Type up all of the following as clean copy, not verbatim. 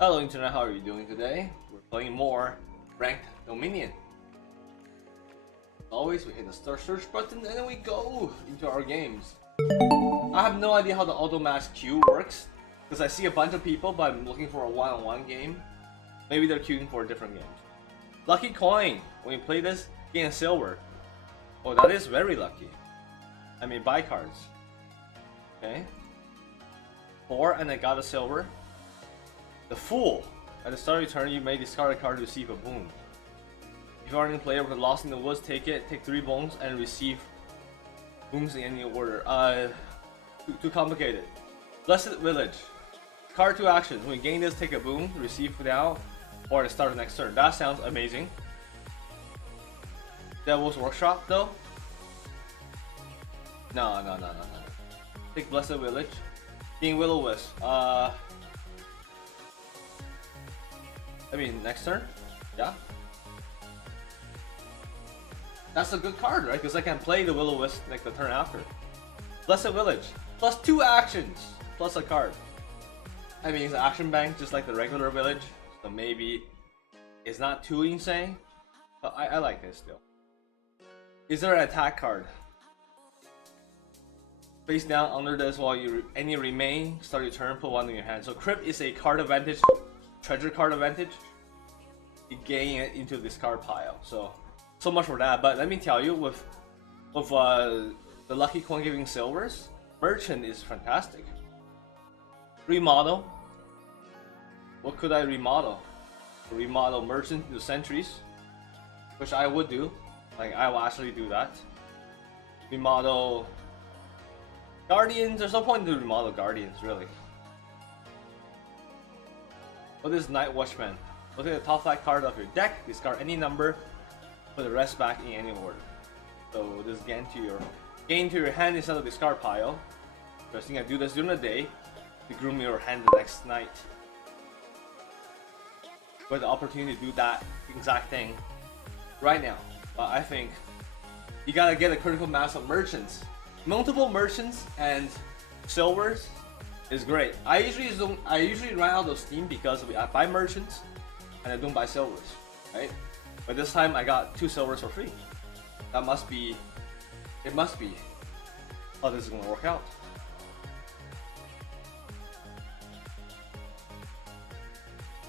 Hello Internet, how are you doing today? We're playing more Ranked Dominion. As always, we hit the start search button and then we go into our games. I have no idea how the auto match queue works, because I see a bunch of people but I'm looking for a one-on-one game. Maybe they're queuing for different games. Lucky coin! When you play this, gain a silver. Oh, that is very lucky. I mean, buy cards. Okay. 4 and I got a silver. The Fool. At the start of your turn, you may discard a card to receive a boon. If you are a player with Lost in the Woods, take it, take 3 boons, and receive boons in any order. Too complicated. Blessed Village. Card 2 actions. When you gain this, take a boon, receive now, or at the start of the next turn. That sounds amazing. Devil's Workshop, though? No. Take Blessed Village. Gain Will-O-Wisp. I mean, next turn? Yeah. That's a good card, right? Because I can play the Will-O-Wisp like the turn after. Blessed Village. Plus 2 actions. Plus a card. I mean, it's an action bank just like the regular village. So maybe it's not too insane. But I like this still. Is there an attack card? Face down under this while any remain. Start your turn, put 1 in your hand. So Crypt is a card advantage. Treasure card advantage. You gain it into this card pile. So much for that. But let me tell you, with the lucky coin giving silvers, Merchant is fantastic. Remodel. What could I remodel? Remodel Merchant into Sentries, which I would do. Like, I will actually do that. Remodel Guardians. There's no point to remodel Guardians, really. What is Night Watchman? Look at the top 5 card of your deck, discard any number, put the rest back in any order. So this gain to your hand instead of discard pile. Interesting, I do this during the day to groom your hand the next night. But the opportunity to do that exact thing right now. But I think you gotta get a critical mass of merchants. Multiple merchants and silvers is great. I usually run out of steam because I buy merchants and I don't buy silvers, right? But this time I got 2 silvers for free. That must be, it must be how this is gonna work out.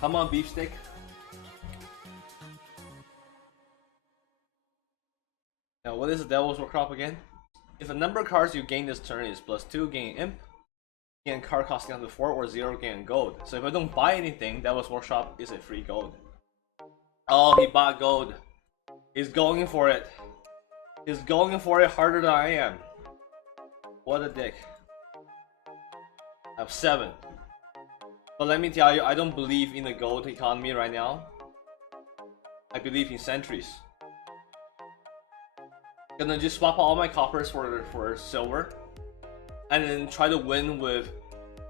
Come on, beefsteak. Now, what is the Devil's Workshop again? If the number of cards you gain this turn is +2, gain Imp. Gain card cost down to 4 or 0, gain gold. So if I don't buy anything, Devil's Workshop is a free gold. Oh, he bought gold. He's going for it. He's going for it harder than I am. What a dick. I have 7. But let me tell you, I don't believe in the gold economy right now. I believe in Sentries. Gonna just swap all my coppers for silver, and then try to win with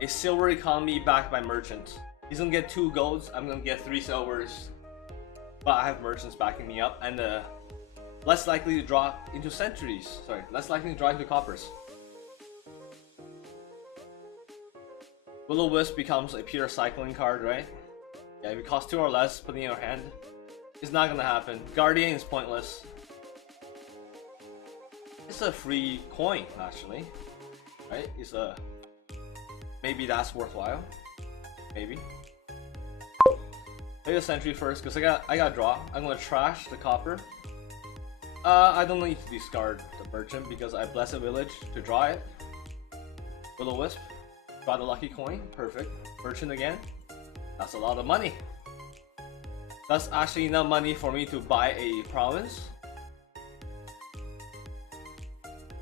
a silver economy backed by merchants. He's gonna get 2 golds, I'm gonna get 3 silvers, but I have merchants backing me up, and less likely to draw into Sentries. Sorry, less likely to draw into coppers. Will-O-Wisp becomes a pure cycling card, right? Yeah, if it costs 2 or less, put it in your hand. It's not gonna happen. Guardian is pointless. It's a free coin, actually, right? Maybe that's worthwhile. Maybe. Play the Sentry first, because I got draw. I'm gonna trash the copper. I don't need to discard the Merchant because I Blessed Village to draw it. Will-O-Wisp, draw the lucky coin, perfect. Merchant again. That's a lot of money. That's actually enough money for me to buy a province.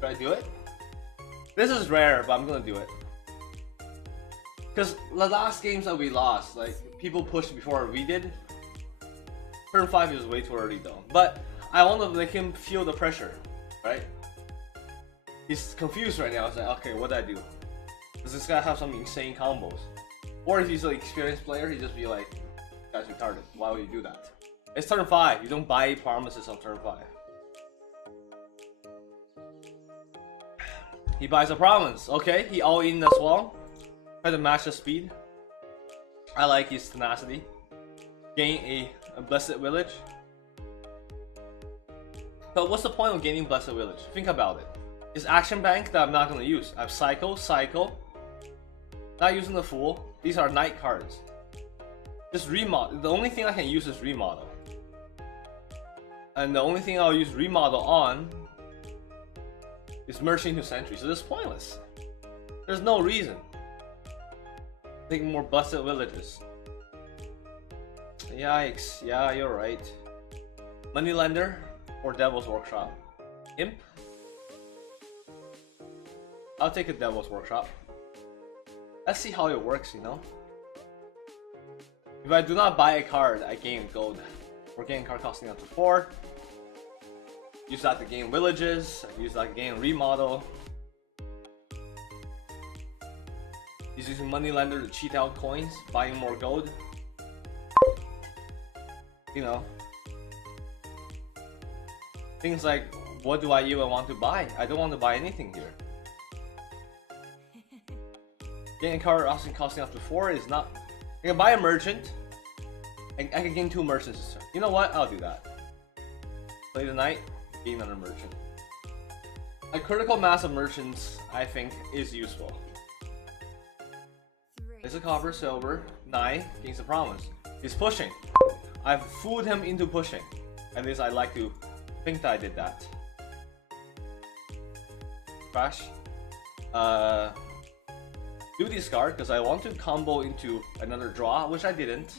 Should I do it? This is rare, but I'm gonna do it. Because the last games that we lost, like, people pushed before we did. Turn 5 is way too early though. But I want to make him feel the pressure, right? He's confused right now. It's like, okay, what did I do? Does this guy have some insane combos? Or if he's an experienced player, he'd just be like, "That's retarded. Why would you do that?" It's turn 5. You don't buy promises on turn 5. He buys a province. Okay, he all in as well. Try to match the speed. I like his tenacity. Gain a blessed village. But what's the point of gaining blessed village? Think about it. It's action bank that I'm not gonna use. I have cycle. Not using the fool. These are night cards. Just remodel. The only thing I can use is remodel. And the only thing I'll use remodel on is merge into sentry. So this is pointless. There's no reason. Take more blessed villages. Yikes. Yeah, you're right. Moneylender or Devil's Workshop? Imp? I'll take a Devil's Workshop. Let's see how it works, you know? If I do not buy a card, I gain gold. We're getting card costing up to 4. Use that to gain villages. Use that to gain remodel. He's using Moneylender to cheat out coins, buying more gold. You know. Things like, what do I even want to buy? I don't want to buy anything here. Getting a card costing up to 4 is not... I can buy a merchant. I can gain 2 merchants this turn. You know what? I'll do that. Play the knight, gain another merchant. A critical mass of merchants, I think, is useful. There's a copper, silver, 9, gains a promise. He's pushing. I've fooled him into pushing. At least I like to think that I did that. Crash. Do discard because I want to combo into another draw, which I didn't.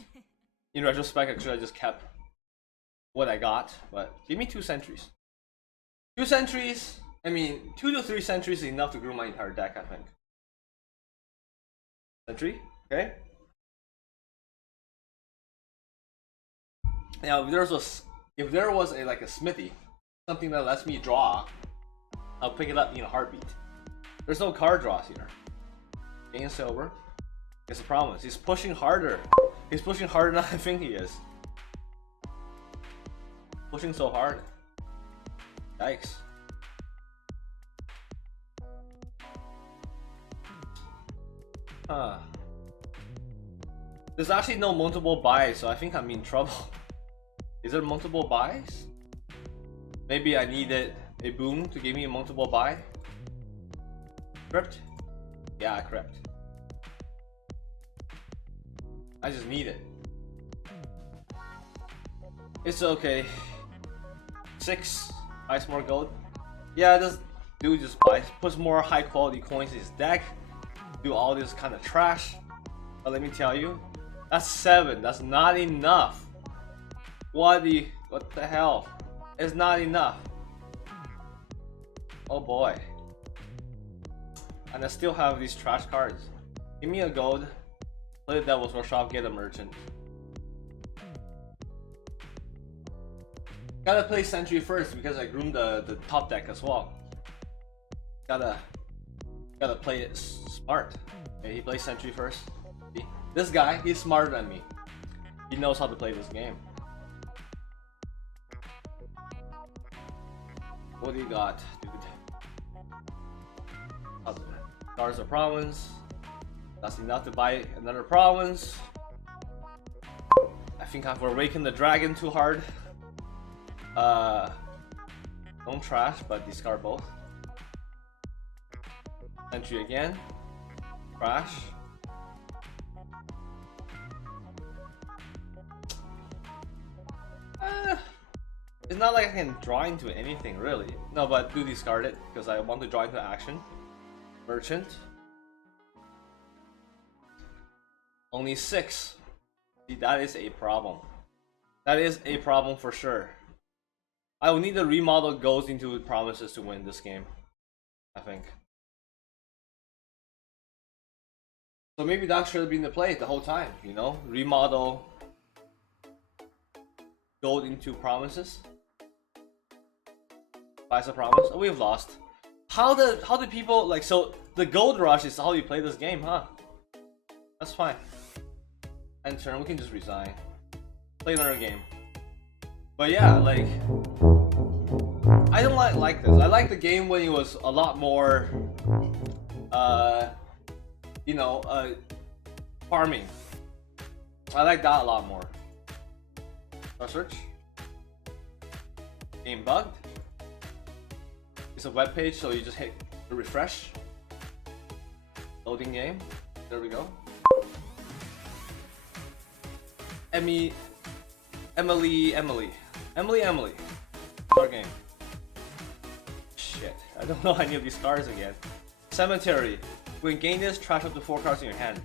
In retrospect, I should have just kept what I got, but give me 2 sentries. 2 sentries, I mean, 2 to 3 sentries is enough to grow my entire deck, I think. Sentry, okay. Now, if there was a like a smithy, something that lets me draw, I'll pick it up in a heartbeat. There's no card draws here. Gain silver. It's a promise. He's pushing harder. He's pushing harder than I think he is. Pushing so hard. Yikes. Huh. There's actually no multiple buys, so I think I'm in trouble. Is there multiple buys? Maybe I needed a boom to give me a multiple buy. Crypt? Yeah, I crypt. I just need it. It's okay. 6 buys more gold. Yeah, this dude just puts more high quality coins in his deck. Do all this kind of trash. But let me tell you, that's 7. That's not enough. What the hell? It's not enough. Oh boy. And I still have these trash cards. Give me a gold. Play the Devil's Workshop, get a merchant. Gotta play Sentry first because I groomed the top deck as well. Gotta play it smart. Okay, he plays Sentry first. See? This guy, he's smarter than me. He knows how to play this game. What do you got, dude? Stars a province. That's enough to buy another province. I think I've awakened the dragon too hard. Don't trash, but discard both. Entry again. Crash. It's not like I can draw into anything really. No, but do discard it because I want to draw into action. Merchant. Only 6. See, that is a problem. That is a problem for sure. I will need to remodel goes into promises to win this game, I think. So maybe that should have been the play the whole time, you know? Remodel gold into promises. Buys a promise. Oh, we've lost. How do people like, so the gold rush is how you play this game, huh? That's fine. End turn, we can just resign. Play another game. But yeah, like I don't like this. I like the game when it was a lot more you know, farming. I like that a lot more. Star search. Game bugged. It's a web page, so you just hit the refresh. Loading game. There we go. Emily. Start game. Shit, I don't know any of these cards again. Cemetery. When gain this, trash up to 4 cards in your hand.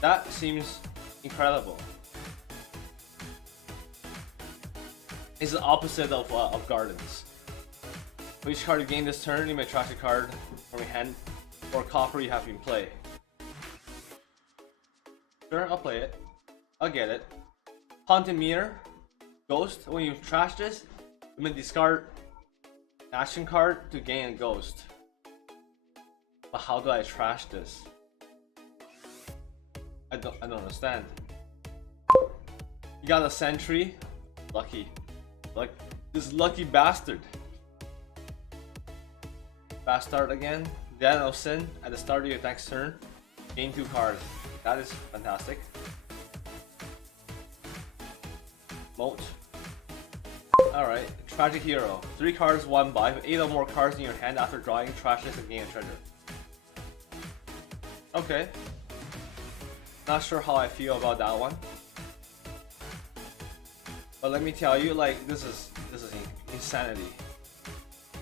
That seems incredible. It's the opposite of Gardens. For each card you gain this turn, you may trash a card from your hand or copper you have in play. Sure, I'll play it. I'll get it. Haunted Mirror. Ghost. When you trash this, you may discard an action card to gain a ghost. But how do I trash this? I don't understand. You got a sentry. Lucky. Like this lucky bastard. Bastard again. Den of Sin. At the start of your next turn, gain 2 cards. That is fantastic. Moat. Alright. Tragic Hero. 3 cards, 1 buy. 8 or more cards in your hand after drawing. Trash this and gain a treasure. Okay. Not sure how I feel about that one. But let me tell you, like, this is insanity.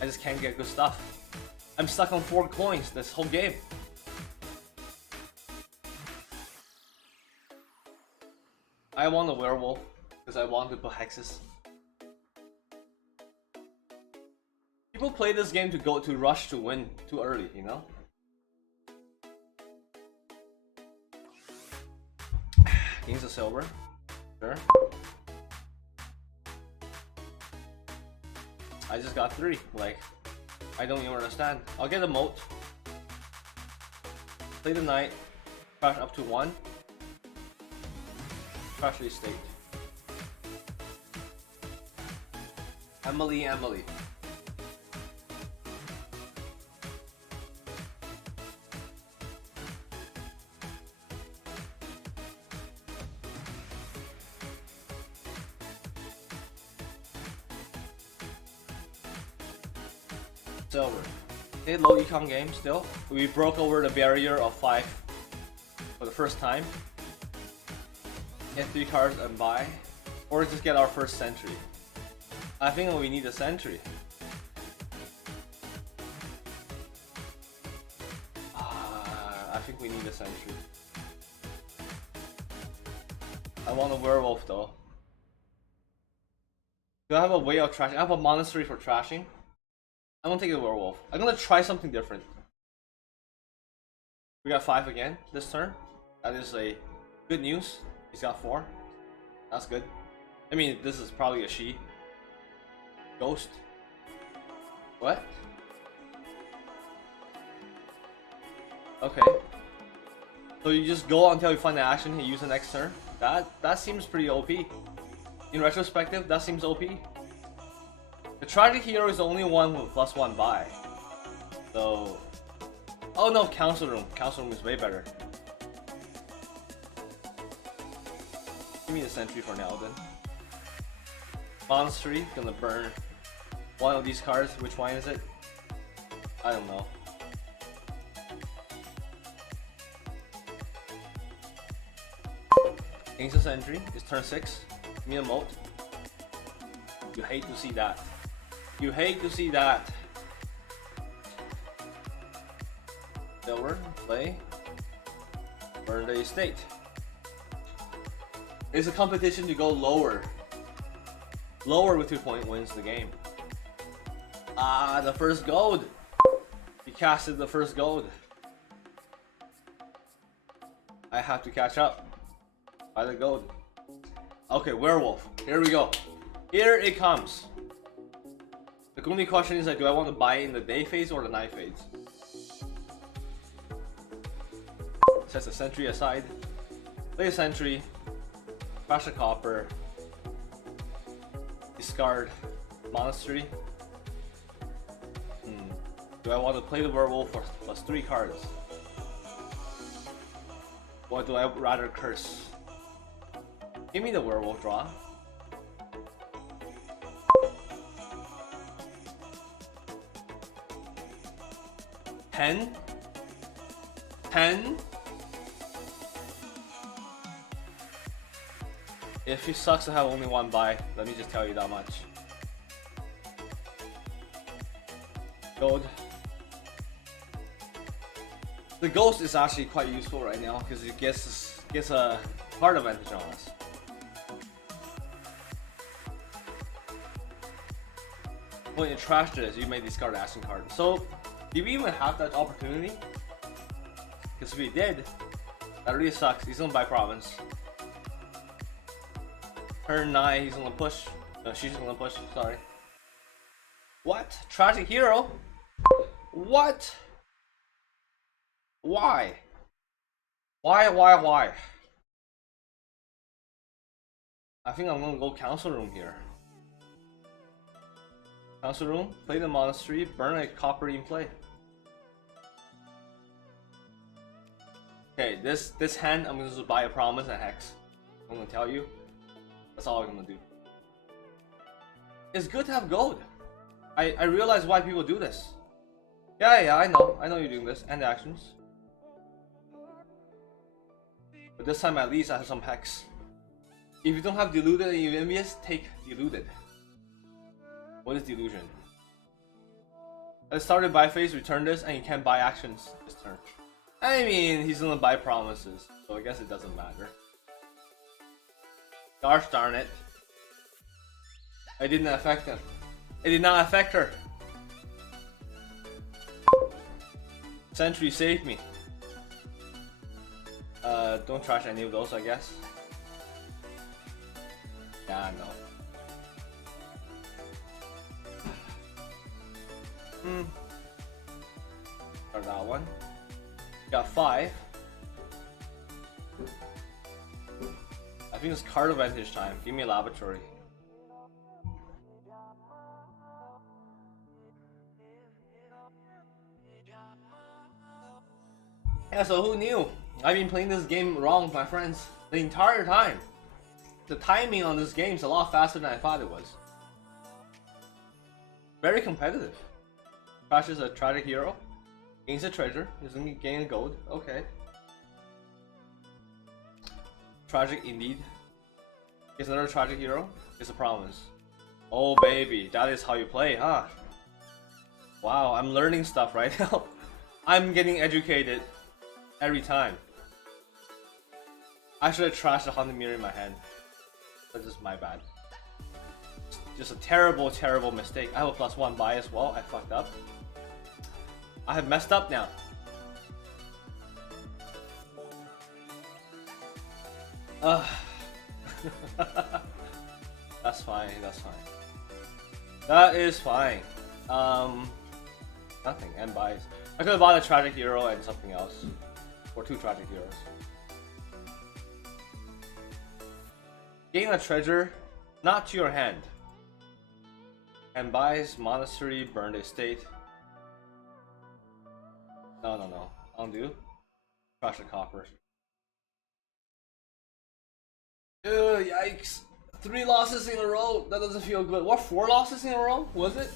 I just can't get good stuff. I'm stuck on 4 coins this whole game. I want a werewolf because I want to put hexes. People play this game to rush to win too early, you know? Kings of Silver. Sure. I just got 3. Like, I don't even understand. I'll get a moat. Play the knight. Crash up to 1. Crash the estate. Emily. Silver. Okay, low econ game still. We broke over the barrier of 5 for the first time. Get 3 cards and buy. Or just get our first sentry. I think we need a sentry. I think we need a sentry. I want a werewolf though. Do I have a way of trashing? I have a monastery for trashing. I'm gonna take a werewolf. I'm gonna try something different. We got 5 again this turn. That is a good news. He's got 4. That's good. I mean, this is probably a she. Ghost. What? Okay. So you just go until you find the action and use the next turn? That seems pretty OP. In retrospective, that seems OP. The Tragic Hero is the only one with +1 buy. So... Oh no, Council Room. Council Room is way better. Give me the sentry for now then. Monastery, gonna burn one of these cards. Which one is it? I don't know. King's of Sentry is turn 6. Give me a moat. You hate to see that. You hate to see that. Silver, play. Burn the estate. It's a competition to go lower. Lower with 2 points wins the game. Ah, the first gold. He casted the first gold. I have to catch up. By the gold. Okay, werewolf. Here we go. Here it comes. The only question is like, do I want to buy in the day phase or the night phase? Sets a sentry aside. Play a sentry. Crash a copper. Discard monastery. Do I want to play the werewolf for +3 cards? Or do I rather curse? Give me the werewolf draw. 10? 10? If he sucks to have only one buy, let me just tell you that much. Gold. The ghost is actually quite useful right now because it gets a card advantage on us. When you trash this, you may discard the action card. So, did we even have that opportunity? Because if we did, that really sucks. He's gonna buy province. Turn 9, he's gonna push. No, she's gonna push, sorry. What? Tragic hero? What? Why? Why? I think I'm gonna go council room here. Council room, play the monastery, burn a copper in play. Okay, this hand I'm gonna just buy a promise and hex. I'm gonna tell you. That's all I'm gonna do. It's good to have gold. I realize why people do this. Yeah, I know you're doing this and the actions. But this time at least I have some hex. If you don't have deluded and you're envious, take deluded. What is delusion? Let's start with buy phase, return this, and you can't buy actions this turn. I mean, he's gonna buy promises, so I guess it doesn't matter. Gosh darn it. It didn't affect him. It did not affect her. Sentry saved me. Don't trash any of those, I guess. Yeah, no. Start that one. Got 5. I think it's card advantage time. Give me a laboratory. Yeah, so who knew? I've been playing this game wrong, my friends, the entire time. The timing on this game is a lot faster than I thought it was. Very competitive. Crashes a tragic hero. Gains a treasure. He's gonna gain a gold. Okay. Tragic indeed. Gets another tragic hero. It's a promise. Oh baby, that is how you play, huh? Wow, I'm learning stuff right now. I'm getting educated every time. I should have trashed the Haunted Mirror in my hand. That's just my bad. Just a terrible, terrible mistake. I have a +1 buy as well. I fucked up. I have messed up now. That's fine, that's fine. That is fine. Nothing, and buys. I could have bought a tragic hero and something else. Or 2 tragic heroes. Gain a treasure, not to your hand. And buys monastery, burned estate. No. Undo. Crush the copper. Ugh, yikes. 3 losses in a row. That doesn't feel good. What, 4 losses in a row? Was it?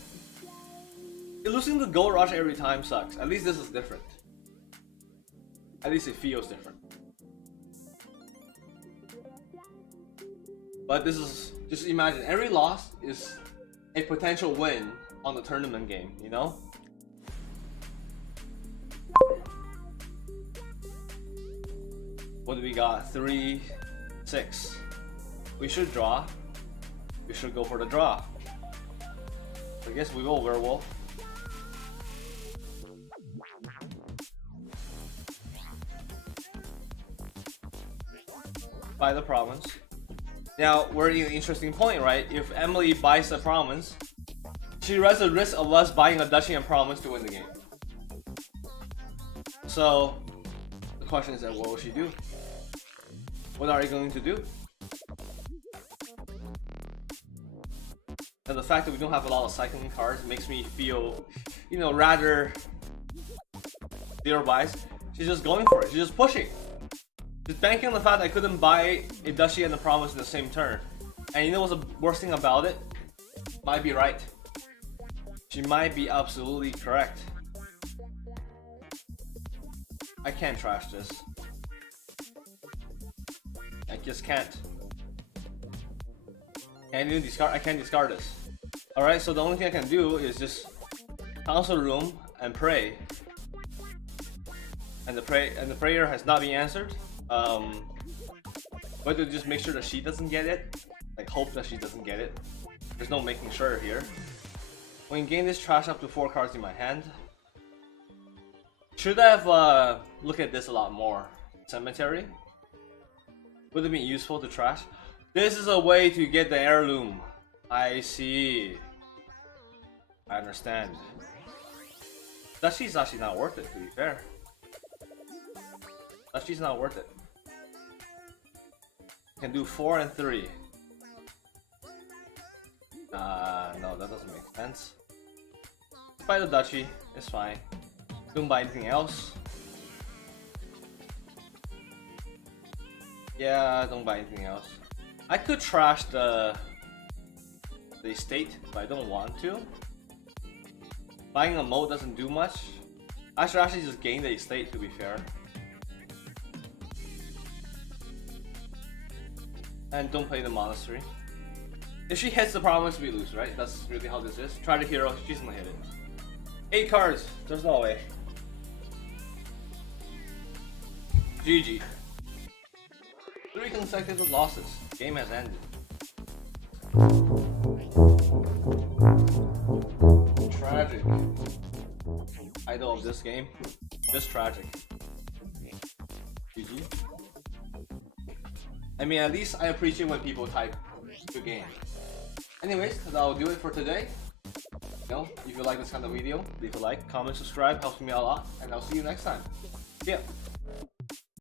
Losing the gold rush every time sucks. At least this is different. At least it feels different. But this is, just imagine, every loss is a potential win on the tournament game, you know? What do we got? 3, 6. We should draw. We should go for the draw. I guess we will werewolf. Buy the province. Now we're in an interesting point, right? If Emily buys the province, she runs the risk of us buying a duchy and province to win the game. So the question is, what will she do? What are you going to do? And the fact that we don't have a lot of cycling cards makes me feel, you know, rather 0 buys. She's just going for it. She's just pushing. Just banking on the fact I couldn't buy a Duchy and a Promise in the same turn. And you know what's the worst thing about it? Might be right. She might be absolutely correct. I can't trash this. I just can't. Can't even discard. I can't discard this. Alright, so the only thing I can do is just Council Room and pray. And the prayer has not been answered. But to just make sure that she doesn't get it. Like hope that she doesn't get it. There's no making sure here. When game this, trash up to 4 cards in my hand. Should I have looked at this a lot more. Cemetery. Would have been useful to trash. This is a way to get the heirloom. I see. I understand. Duchy's actually not worth it, to be fair. Duchy's not worth it. Can do 4 and 3. No, that doesn't make sense. Buy the Duchy, it's fine. Don't buy anything else. Yeah, don't buy anything else. I could trash the estate, but I don't want to. Buying a moat doesn't do much. I should actually just gain the estate, to be fair. And don't play the monastery. If she hits the Promise, we lose, right? That's really how this is. Try the hero, she's gonna hit it. 8 cards, there's no way. GG. 3 consecutive losses. Game has ended. Tragic. Idol of this game. Just tragic. GG. I mean, at least I appreciate when people type good game. Anyways, that'll do it for today. You know, if you like this kind of video, leave a like, comment, subscribe, helps me out a lot, and I'll see you next time. See ya.